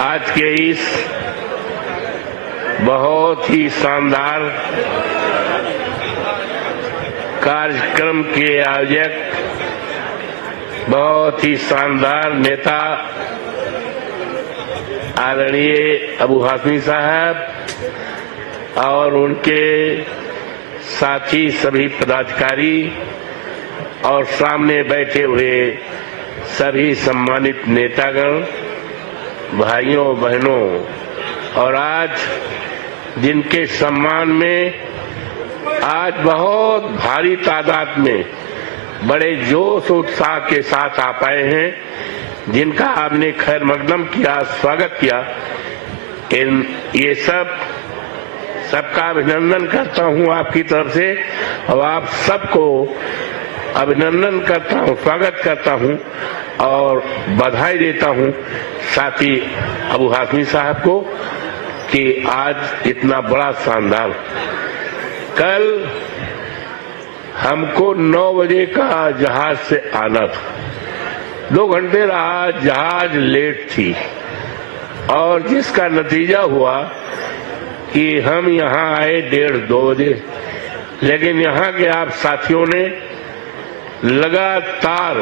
आज के इस बहुत ही शानदार कार्यक्रम के आयोजक, बहुत ही शानदार नेता आदरणीय अबू हाशमी साहब और उनके साथी सभी पदाधिकारी और सामने बैठे हुए सभी सम्मानित नेतागण, भाइयों बहनों, और आज जिनके सम्मान में आज बहुत भारी तादाद में बड़े जोश उत्साह के साथ आ पाए हैं, जिनका आपने खैर मकदम किया, स्वागत किया, ये सबका अभिनंदन करता हूं आपकी तरफ से और आप सबको अभिनंदन करता हूं, स्वागत करता हूं और बधाई देता हूं साथी अबू हाशमी साहब को कि आज इतना बड़ा शानदार। कल हमको 9 बजे का जहाज से आना था, 2 घंटे रहा, जहाज लेट थी और जिसका नतीजा हुआ कि हम यहाँ आए 1:30-2 बजे, लेकिन यहाँ के आप साथियों ने लगातार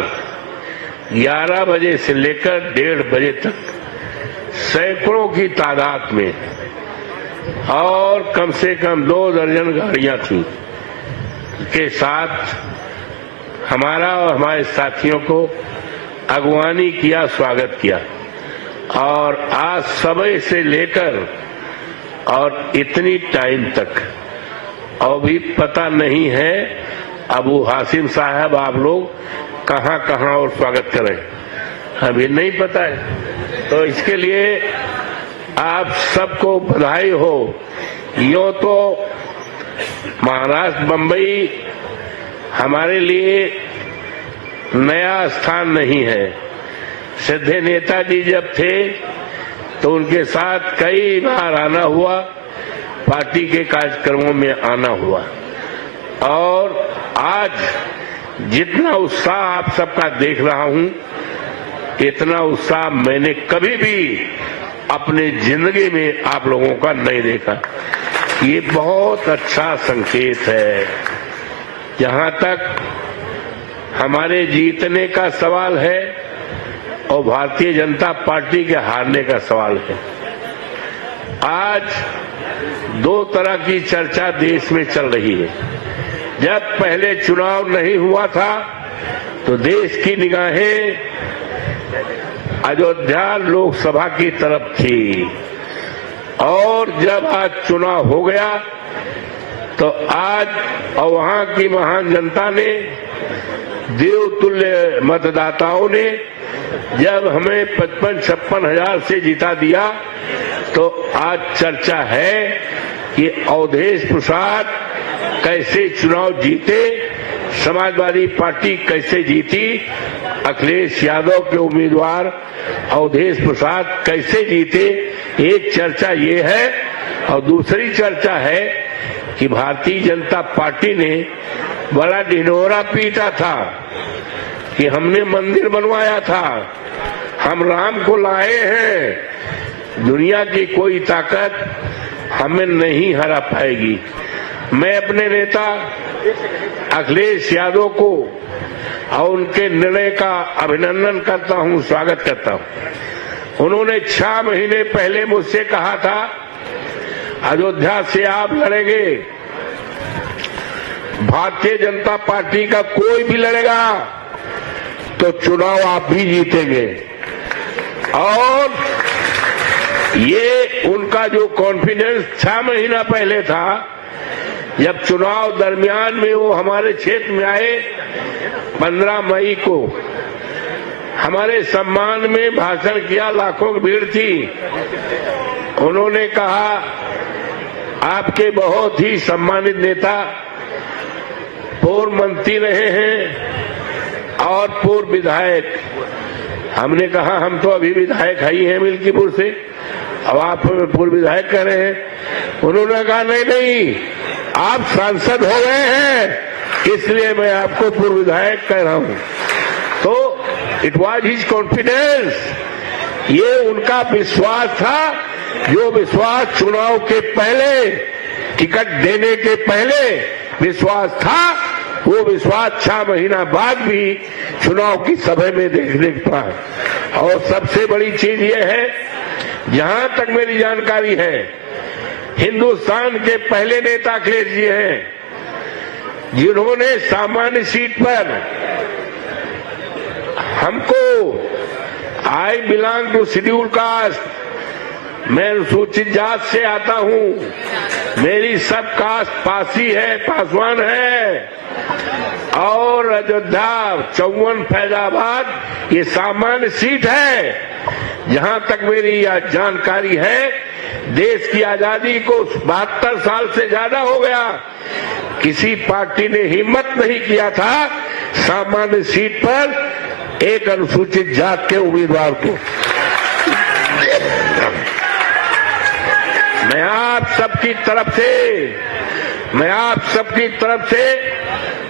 11 बजे से लेकर 1:30 बजे तक सैकड़ों की तादाद में और कम से कम 2 दर्जन गाड़ियां थी के साथ हमारा और हमारे साथियों को अगवानी किया, स्वागत किया। और आज सुबह से लेकर और इतनी टाइम तक और भी पता नहीं है अबू हाशिम साहब आप लोग कहां कहां और स्वागत करें, अभी नहीं पता है। तो इसके लिए आप सबको बधाई हो। यूं तो महाराष्ट्र बंबई हमारे लिए नया स्थान नहीं है। सीधे नेताजी जब थे तो उनके साथ कई बार आना हुआ, पार्टी के कार्यक्रमों में आना हुआ और आज जितना उत्साह आप सबका देख रहा हूं, इतना उत्साह मैंने कभी भी अपने जिंदगी में आप लोगों का नहीं देखा। ये बहुत अच्छा संकेत है। जहां तक हमारे जीतने का सवाल है और भारतीय जनता पार्टी के हारने का सवाल है, आज 2 तरह की चर्चा देश में चल रही है। जब पहले चुनाव नहीं हुआ था तो देश की निगाहें अयोध्या लोकसभा की तरफ थी और जब आज चुनाव हो गया तो आज और वहां की महान जनता ने, देवतुल्य मतदाताओं ने जब हमें 55-56 हजार से जिता दिया तो आज चर्चा है कि अवधेश प्रसाद कैसे चुनाव जीते, समाजवादी पार्टी कैसे जीती, अखिलेश यादव के उम्मीदवार अवधेश प्रसाद कैसे जीते। एक चर्चा ये है और दूसरी चर्चा है कि भारतीय जनता पार्टी ने बड़ा ढिंढोरा पीटा था कि हमने मंदिर बनवाया था, हम राम को लाए हैं, दुनिया की कोई ताकत हमें नहीं हरा पाएगी। मैं अपने नेता अखिलेश यादव को और उनके निर्णय का अभिनंदन करता हूं, स्वागत करता हूं। उन्होंने 6 महीने पहले मुझसे कहा था अयोध्या से आप लड़ेंगे, भारतीय जनता पार्टी का कोई भी लड़ेगा तो चुनाव आप भी जीतेंगे। और ये उनका जो कॉन्फिडेंस 6 महीना पहले था, जब चुनाव दरमियान में वो हमारे क्षेत्र में आए 15 मई को, हमारे सम्मान में भाषण किया, लाखों की भीड़ थी। उन्होंने कहा आपके बहुत ही सम्मानित नेता पूर्व मंत्री रहे हैं और पूर्व विधायक। हमने कहा हम तो अभी विधायक ही हैं मिल्कीपुर से, अब आप पूर्व विधायक कह रहे हैं। उन्होंने कहा नहीं, आप सांसद हो गए हैं इसलिए मैं आपको पूर्व विधायक कह रहा हूं। तो इट वाज हिज कॉन्फिडेंस ये उनका विश्वास था, जो विश्वास चुनाव के पहले, टिकट देने के पहले विश्वास था, वो विश्वास 6 महीना बाद भी चुनाव की सभा में देखने पाए। और सबसे बड़ी चीज ये है, जहां तक मेरी जानकारी है, हिंदुस्तान के पहले नेता अखिलेश जी हैं जिन्होंने सामान्य सीट पर हमको, I belong to schedule caste, मैं अनुसूचित जात से आता हूं, मेरी सब कास्ट पासी है, पासवान है, और अयोध्या 54 फैजाबाद ये सामान्य सीट है। जहां तक मेरी यह जानकारी है, देश की आजादी को 72 साल से ज्यादा हो गया, किसी पार्टी ने हिम्मत नहीं किया था सामान्य सीट पर एक अनुसूचित जात के उम्मीदवार को। मैं आप सबकी तरफ से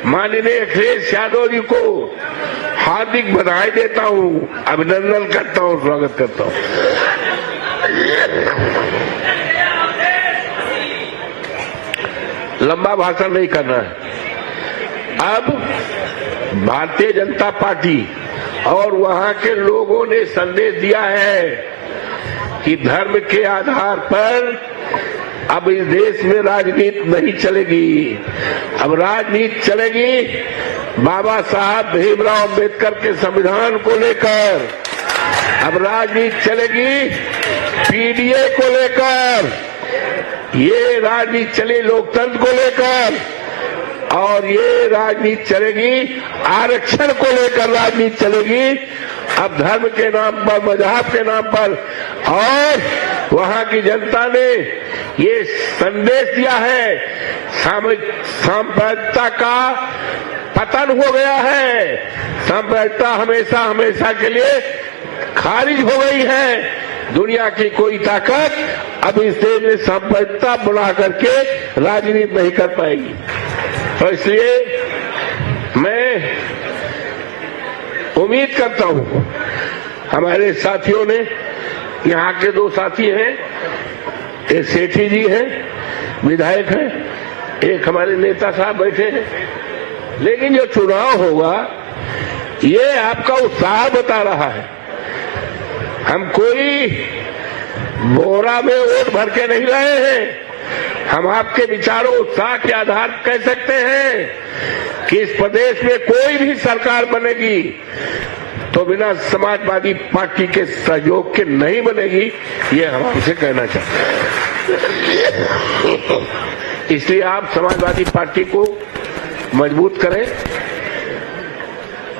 माननीय अखिलेश यादव जी को हार्दिक बधाई देता हूं, अभिनंदन करता हूं, स्वागत करता हूं। लंबा भाषण नहीं करना है। अब भारतीय जनता पार्टी और वहां के लोगों ने संदेश दिया है कि धर्म के आधार पर अब इस देश में राजनीति नहीं चलेगी। अब राजनीति चलेगी बाबा साहब भीमराव अंबेडकर के संविधान को लेकर, अब राजनीति चलेगी पीडीए को लेकर, ये राजनीति चले लोकतंत्र को लेकर, और ये राजनीति चलेगी आरक्षण को लेकर, राजनीति चलेगी अब धर्म के नाम पर, मजहब के नाम पर। और वहां की जनता ने ये संदेश दिया है, सांप्रदायिकता का पतन हो गया है, सांप्रदायिकता हमेशा हमेशा के लिए खारिज हो गई है। दुनिया की कोई ताकत अब इस देश में सांप्रदायिकता बना करके राजनीति नहीं कर पाएगी। तो इसलिए मैं उम्मीद करता हूं, हमारे साथियों ने, यहाँ के 2 साथी हैं, एक सेठी जी हैं, विधायक हैं, एक हमारे नेता साहब बैठे हैं, लेकिन जो चुनाव होगा ये आपका उत्साह बता रहा है। हम कोई बोरा में वोट भर के नहीं रहे हैं, हम आपके विचारों उत्साह के आधार पर कह सकते हैं कि इस प्रदेश में कोई भी सरकार बनेगी तो बिना समाजवादी पार्टी के सहयोग के नहीं बनेगी, ये हम आपसे कहना चाहते हैं। इसलिए आप समाजवादी पार्टी को मजबूत करें।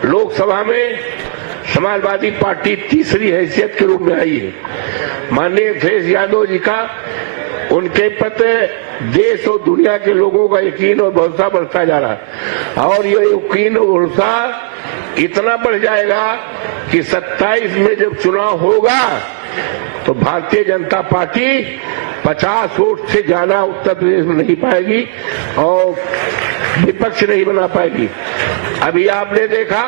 लोकसभा में समाजवादी पार्टी तीसरी हैसियत के रूप में आई है। माननीय अखिलेश यादव जी का, उनके प्रति देश और दुनिया के लोगों का यकीन और भरोसा बढ़ता जा रहा है, और ये यकीन और भरोसा इतना बढ़ जाएगा कि 27 में जब चुनाव होगा तो भारतीय जनता पार्टी 50 वोट से ज्यादा उत्तर प्रदेश में नहीं पाएगी और विपक्ष नहीं बना पाएगी। अभी आपने देखा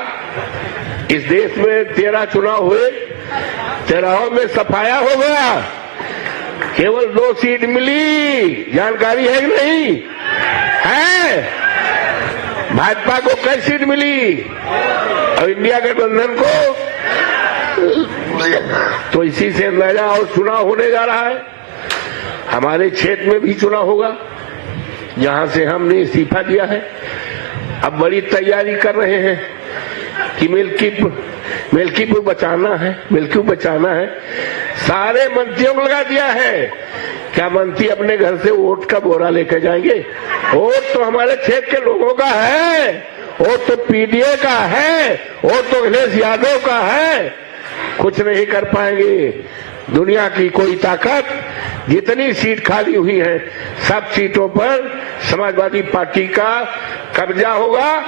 इस देश में 13 चुनाव हुए, 13 में सफाया हो गया, केवल 2 सीट मिली। जानकारी है कि नहीं है? भाजपा को कई सीट मिली और इंडिया गठबंधन को? तो इसी से अंदाजा, और चुनाव होने जा रहा है। हमारे क्षेत्र में भी चुनाव होगा, जहां से हमने इस्तीफा दिया है। अब बड़ी तैयारी कर रहे हैं कि मिल्कीपुर बचाना है। सारे मंत्रियों को लगा दिया है। क्या मंत्री अपने घर से वोट का बोरा लेकर जाएंगे? वोट तो हमारे क्षेत्र के लोगों का है, वोट तो पीडीए का है, वोट तो अखिलेश यादव का है। कुछ नहीं कर पाएंगे। दुनिया की कोई ताकत, जितनी सीट खाली हुई है सब सीटों पर समाजवादी पार्टी का कब्जा होगा,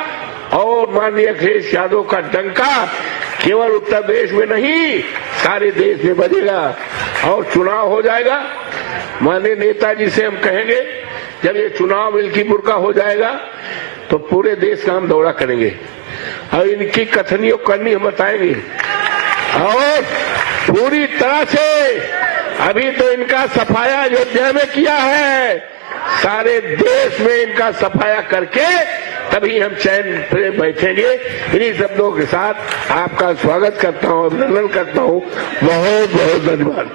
और माननीय अखिलेश यादव का डंका केवल उत्तर प्रदेश में नहीं सारे देश में बजेगा और चुनाव हो जाएगा। माननीय नेताजी से हम कहेंगे, जब ये चुनाव मिल्कीपुर का हो जाएगा तो पूरे देश का हम दौरा करेंगे और इनकी कथनियों करनी हम बताएंगे। और पूरी तरह से अभी तो इनका सफाया अयोध्या में किया है, सारे देश में इनका सफाया करके तभी हम चैन पे बैठेंगे। इन्हीं शब्दों के साथ आपका स्वागत करता हूं, अभिनंदन करता हूं। बहुत बहुत धन्यवाद।